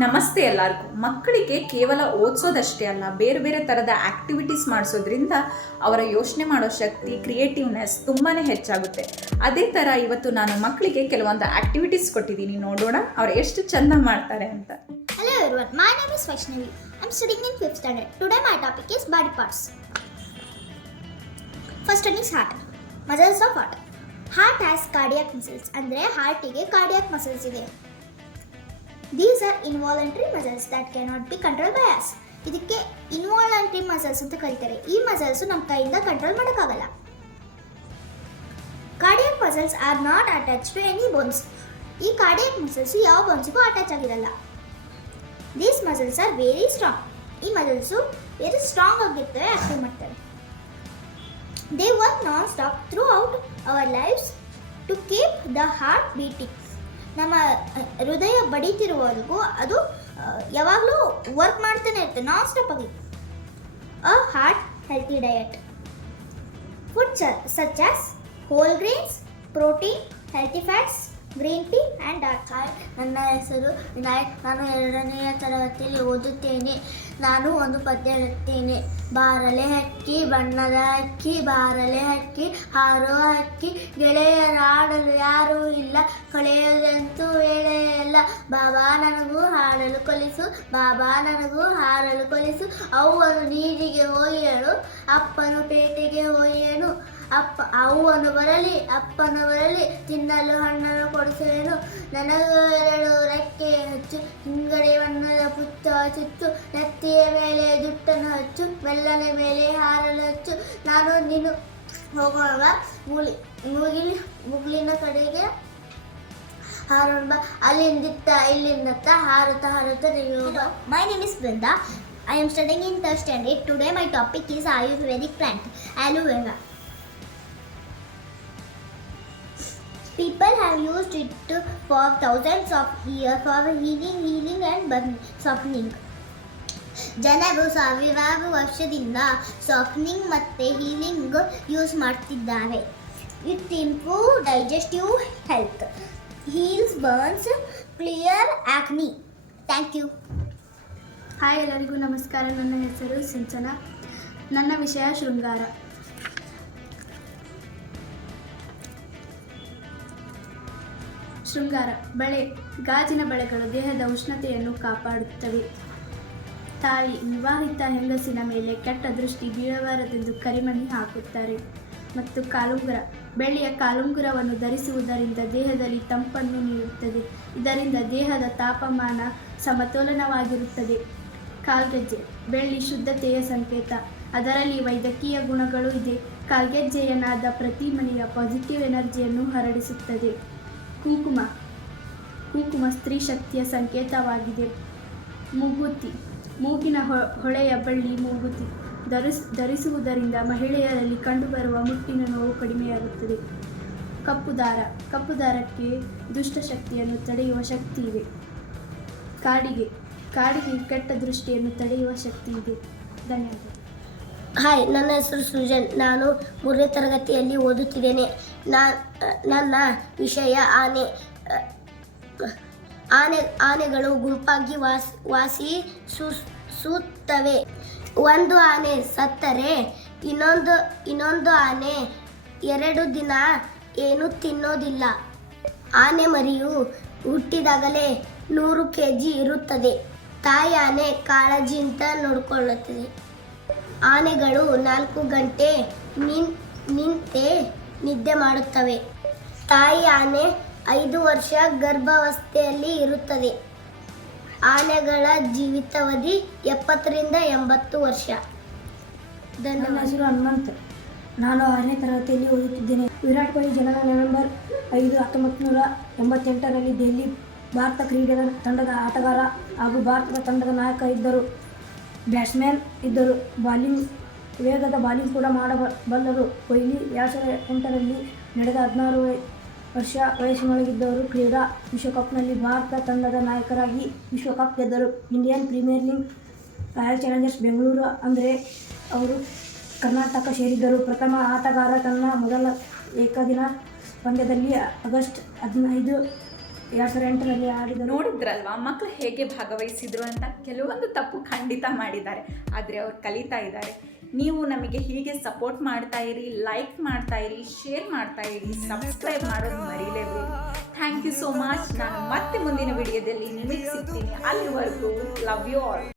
ನಮಸ್ತೆ ಎಲ್ಲರಿಗೂ. ಮಕ್ಕಳಿಗೆ ಕೇವಲ ಓದಿಸೋದಷ್ಟೇ ಅಲ್ಲ, ಬೇರೆ ಬೇರೆ ಥರದ ಆ್ಯಕ್ಟಿವಿಟೀಸ್ ಮಾಡಿಸೋದ್ರಿಂದ ಅವರ ಯೋಚನೆ ಮಾಡೋ ಶಕ್ತಿ, ಕ್ರಿಯೇಟಿವ್ನೆಸ್ ತುಂಬಾ ಹೆಚ್ಚಾಗುತ್ತೆ. ಅದೇ ಥರ ಇವತ್ತು ನಾನು ಮಕ್ಕಳಿಗೆ ಕೆಲವೊಂದು ಆ್ಯಕ್ಟಿವಿಟೀಸ್ ಕೊಟ್ಟಿದ್ದೀನಿ, ನೋಡೋಣ ಅವ್ರು ಎಷ್ಟು ಚೆಂದ ಮಾಡ್ತಾರೆ ಅಂತ. Hello everyone, my name is Vaishnavi. I'm studying in 5th standard. Today my topic is body parts. First one is heart. Muscles of heart. Heart has cardiac muscles. ಅಂದರೆ ಹಾರ್ಟಿಗೆ ಕಾರ್ಡಿಯಾಕ್ ಮಸಲ್ಸ್ ಇದೆ. These are involuntary muscles that cannot be controlled by us. ಇದಕ್ಕೆ involuntary muscles ಅಂತ ಕರೀತಾರೆ. ಈ muscles ನಮ್ಮ ಕೈಯಿಂದ control ಮಾಡೋಕ್ಕಾಗಲ್ಲ. Cardiac muscles are not attach to any bones. ಈ ಕಾರ್ಡಿಯಾಕ್ ಮಸಲ್ಸ್ ಯಾವ ಬೋನ್ಸ್ಗೂ ಅಟ್ಯಾಚ್ ಆಗಿರಲ್ಲ. These muscles are very strong. ಈ ಮಸಲ್ಸು ವೆರಿ ಸ್ಟ್ರಾಂಗ್ ಆಗಿರ್ತವೆ, ಆಕ್ಟಿವ್ ಮಾಡ್ತವೆ. They work non-stop throughout our lives to keep the heart beating. ನಮ್ಮ ಹೃದಯ ಬಡಿತಿರುವವರೆಗೂ ಅದು ಯಾವಾಗಲೂ ವರ್ಕ್ ಮಾಡ್ತಾನೆ ಇರುತ್ತೆ, ನಾನ್ ಸ್ಟಾಪ್ ಆಗಿ. ಅ heart healthy diet. Food such as whole grains, protein, healthy fats, green tea and dark. ನನ್ನ ಹೆಸರು ವಿನಾಯಕ್. ನಾನು 2ನೇ ತರಗತಿಯಲ್ಲಿ ಓದುತ್ತೇನೆ. ನಾನು ಒಂದು ಪದ್ಯ ಹೇಳುತ್ತೇನೆ. ಬಾರಲೆ ಹಕ್ಕಿ ಬಣ್ಣದ ಹಕ್ಕಿ, ಬಾರಲೆ ಹಕ್ಕಿ ಹಾರೋ ಹಕ್ಕಿ, ಗೆಳೆಯರಾಡಲು ಯಾರೂ ಇಲ್ಲ, ಕಳೆಯುವುದಂತೂ ವೇಳೆಯಲ್ಲ. ಬಾಬಾ ನನಗೂ ಹಾಡಲು ಕಲಿಸು, ಬಾಬಾ ನನಗೂ ಹಾಡಲು ಕಲಿಸು. ಅವ್ವನು ನೀರಿಗೆ ಹೋಯೇಳು, ಅಪ್ಪನು ಪೇಟೆಗೆ ಹೋಯೇನು. ಅವ್ವನು ಬರಲಿ ಅಪ್ಪನು ಬರಲಿ, ತಿನ್ನಲು ಹಣ್ಣನ್ನು ಕೊಡಿಸುವೆನು. ನನಗೂ 2 ರೆಕ್ಕೆ ಹಚ್ಚು, ಹಿಂಗಡೆ ಬಣ್ಣದ ಪುತ್ತ ಚುಚ್ಚು, ನೆತ್ತಿಯ ಮೇಲೆ ಜುಟ್ಟನ್ನು ಹಚ್ಚು, ಮೆಲ್ಲನೆ ಮೇಲೆ ಹಾರಲು ಹಚ್ಚು. ನಾನು ನೀನು ಹೋಗೋಣ ಮುಗಿಲಿನ ಕಡೆಗೆ ಹಾರೋಣ ಬಾ, ಅಲ್ಲಿಂದಿತ್ತ ಇಲ್ಲಿಂದತ್ತ ಹಾರುತ್ತಾ ಹಾರುತ್ತಾ ನೀನು. My name is Brinda. I am studying in 3rd standard. Today my topic is Ayurvedic plant, aloe vera. People have used it for thousands of years for healing and softening. ಜನರು ಸಾವಿರಾರು ವರ್ಷದಿಂದ ಸಾಫ್ಟನಿಂಗ್ ಮತ್ತು healing use ಮಾಡ್ತಿದ್ದಾರೆ. It improve digestive health, heals burns, clear acne. Thank you. Hi, ಎಲ್ಲರಿಗೂ ನಮಸ್ಕಾರ. ನನ್ನ ಹೆಸರು ಸಿಂಚನಾ. ನನ್ನ ವಿಷಯ ಶೃಂಗಾರ. ಶೃಂಗಾರ ಬಳೆ. ಗಾಜಿನ ಬಳೆಗಳು ದೇಹದ ಉಷ್ಣತೆಯನ್ನು ಕಾಪಾಡುತ್ತವೆ. ತಾಳಿ ವಿವಾಹಿತ ಹೆಂಗಸಿನ ಮೇಲೆ ಕೆಟ್ಟ ದೃಷ್ಟಿ ಬೀಳಬಾರದೆಂದು ಕರಿಮಣಿ ಹಾಕುತ್ತಾರೆ. ಮತ್ತು ಕಾಲುಂಗುರ. ಬೆಳ್ಳಿಯ ಕಾಲುಂಗುರವನ್ನು ಧರಿಸುವುದರಿಂದ ದೇಹದಲ್ಲಿ ತಂಪನ್ನು ನೀಡುತ್ತದೆ. ಇದರಿಂದ ದೇಹದ ತಾಪಮಾನ ಸಮತೋಲನವಾಗಿರುತ್ತದೆ. ಕಾಲ್ಗೆಜ್ಜೆ. ಬೆಳ್ಳಿ ಶುದ್ಧತೆಯ ಸಂಕೇತ, ಅದರಲ್ಲಿ ವೈದ್ಯಕೀಯ ಗುಣಗಳು ಇದೆ. ಕಾಲ್ಗೆಜ್ಜೆಯ ನಾದ ಪ್ರತಿ ಮನೆಯ ಪಾಸಿಟಿವ್ ಎನರ್ಜಿಯನ್ನು ಹರಡಿಸುತ್ತದೆ. ಕುಂಕುಮ ಸ್ತ್ರೀ ಶಕ್ತಿಯ ಸಂಕೇತವಾಗಿದೆ. ಮೂಗುತಿ. ಮೂಗಿನ ಹೊಳೆಯ ಬಳ್ಳಿ ಮೂಗುತಿ ಧರಿಸುವುದರಿಂದ ಮಹಿಳೆಯರಲ್ಲಿ ಕಂಡುಬರುವ ಮುಟ್ಟಿನ ನೋವು ಕಡಿಮೆಯಾಗುತ್ತದೆ. ಕಪ್ಪು ದಾರಕ್ಕೆ ದುಷ್ಟಶಕ್ತಿಯನ್ನು ತಡೆಯುವ ಶಕ್ತಿ ಇದೆ. ಕಾಡಿಗೆ ಕೆಟ್ಟ ದೃಷ್ಟಿಯನ್ನು ತಡೆಯುವ ಶಕ್ತಿ ಇದೆ. ಧನ್ಯವಾದ. ಹಾಯ್, ನನ್ನ ಹೆಸರು ಸೃಜನ್. ನಾನು 3ನೇ ತರಗತಿಯಲ್ಲಿ ಓದುತ್ತಿದ್ದೇನೆ. ನನ್ನ ವಿಷಯ ಆನೆ. ಆನೆಗಳು ಗುಂಪಾಗಿ ವಾಸಿಸುತ್ತವೆ. ಒಂದು ಆನೆ ಸತ್ತರೆ ಇನ್ನೊಂದು ಆನೆ 2 ದಿನ ಏನು ತಿನ್ನೋದಿಲ್ಲ. ಆನೆ ಮರಿಯು ಹುಟ್ಟಿದಾಗಲೇ 100 kg ಇರುತ್ತದೆ. ತಾಯಿ ಆನೆ ಕಾಳಜಿಯಿಂದ ನೋಡಿಕೊಳ್ಳುತ್ತದೆ. ಆನೆಗಳು 4 ಗಂಟೆ ನಿಂತೆ ನಿದ್ದೆ ಮಾಡುತ್ತವೆ. ತಾಯಿ ಆನೆ 5 ವರ್ಷ ಗರ್ಭಾವಸ್ಥೆಯಲ್ಲಿ ಇರುತ್ತದೆ. ಆನೆಗಳ ಜೀವಿತಾವಧಿ 70 ರಿಂದ 80 ವರ್ಷ. ನನ್ನ ಹೆಸರು ಹನುಮಂತ್. ನಾನು 6ನೇ ತರಗತಿಯಲ್ಲಿ ಓದುತ್ತಿದ್ದೇನೆ. ವಿರಾಟ್ ಕೊಹ್ಲಿ ಜನನ ನವೆಂಬರ್ 5, 1988ರಲ್ಲಿ ದೆಹಲಿ ಭಾರತ ಕ್ರೀಡಾ ತಂಡದ ಆಟಗಾರ ಹಾಗೂ ಭಾರತದ ತಂಡದ ನಾಯಕ ಇದ್ದರು. ಬ್ಯಾಟ್ಸ್ಮನ್ ಇದ್ದರು. ವೇಗದ ಬಾಲಿಂಗ್ ಕೂಡ ಮಾಡಬಲ್ಲರು. ಕೊಹ್ಲಿ 2008ರಲ್ಲಿ ನಡೆದ 16 ವರ್ಷ ವಯಸ್ಸಿನೊಳಗಿದ್ದವರು ಕ್ರೀಡಾ ವಿಶ್ವಕಪ್ನಲ್ಲಿ ಭಾರತ ತಂಡದ ನಾಯಕರಾಗಿ ವಿಶ್ವಕಪ್ ಗೆದ್ದರು. Indian Premier League Royal Challengers Bengaluru ಅಂದರೆ ಅವರು ಕರ್ನಾಟಕ ಸೇರಿದ್ದರು. ಪ್ರಥಮ ಆಟಗಾರ ತನ್ನ ಮೊದಲ ಏಕದಿನ ಪಂದ್ಯದಲ್ಲಿ ಆಗಸ್ಟ್ 15, 2008ರಲ್ಲಿ ಆಡಿದರು. ನೋಡಿದ್ರಲ್ವಾ ಮಕ್ಕಳು ಹೇಗೆ ಭಾಗವಹಿಸಿದ್ರು ಅಂತ. ಕೆಲವೊಂದು ತಪ್ಪು ಖಂಡಿತ ಮಾಡಿದ್ದಾರೆ, ಆದರೆ ಅವ್ರು ಕಲಿತಾ ಇದ್ದಾರೆ. ನೀವು ನಮಗೆ ಹೀಗೆ ಸಪೋರ್ಟ್ ಮಾಡ್ತಾ ಇರಿ, ಲೈಕ್ ಮಾಡ್ತಾ ಇರಿ, ಶೇರ್ ಮಾಡ್ತಾ ಇರಿ, ಸಬ್ಸ್ಕ್ರೈಬ್ ಮಾಡೋದು ಮರೀಲೇಬೇಡಿ. Thank you so much. ನಾನು ಮತ್ತೆ ಮುಂದಿನ ವಿಡಿಯೋದಲ್ಲಿ ನಿಮಗೆ ಸಿಗ್ತೀನಿ. ಅಲ್ಲಿವರೆಗೂ ಲವ್ ಯು ಆಲ್.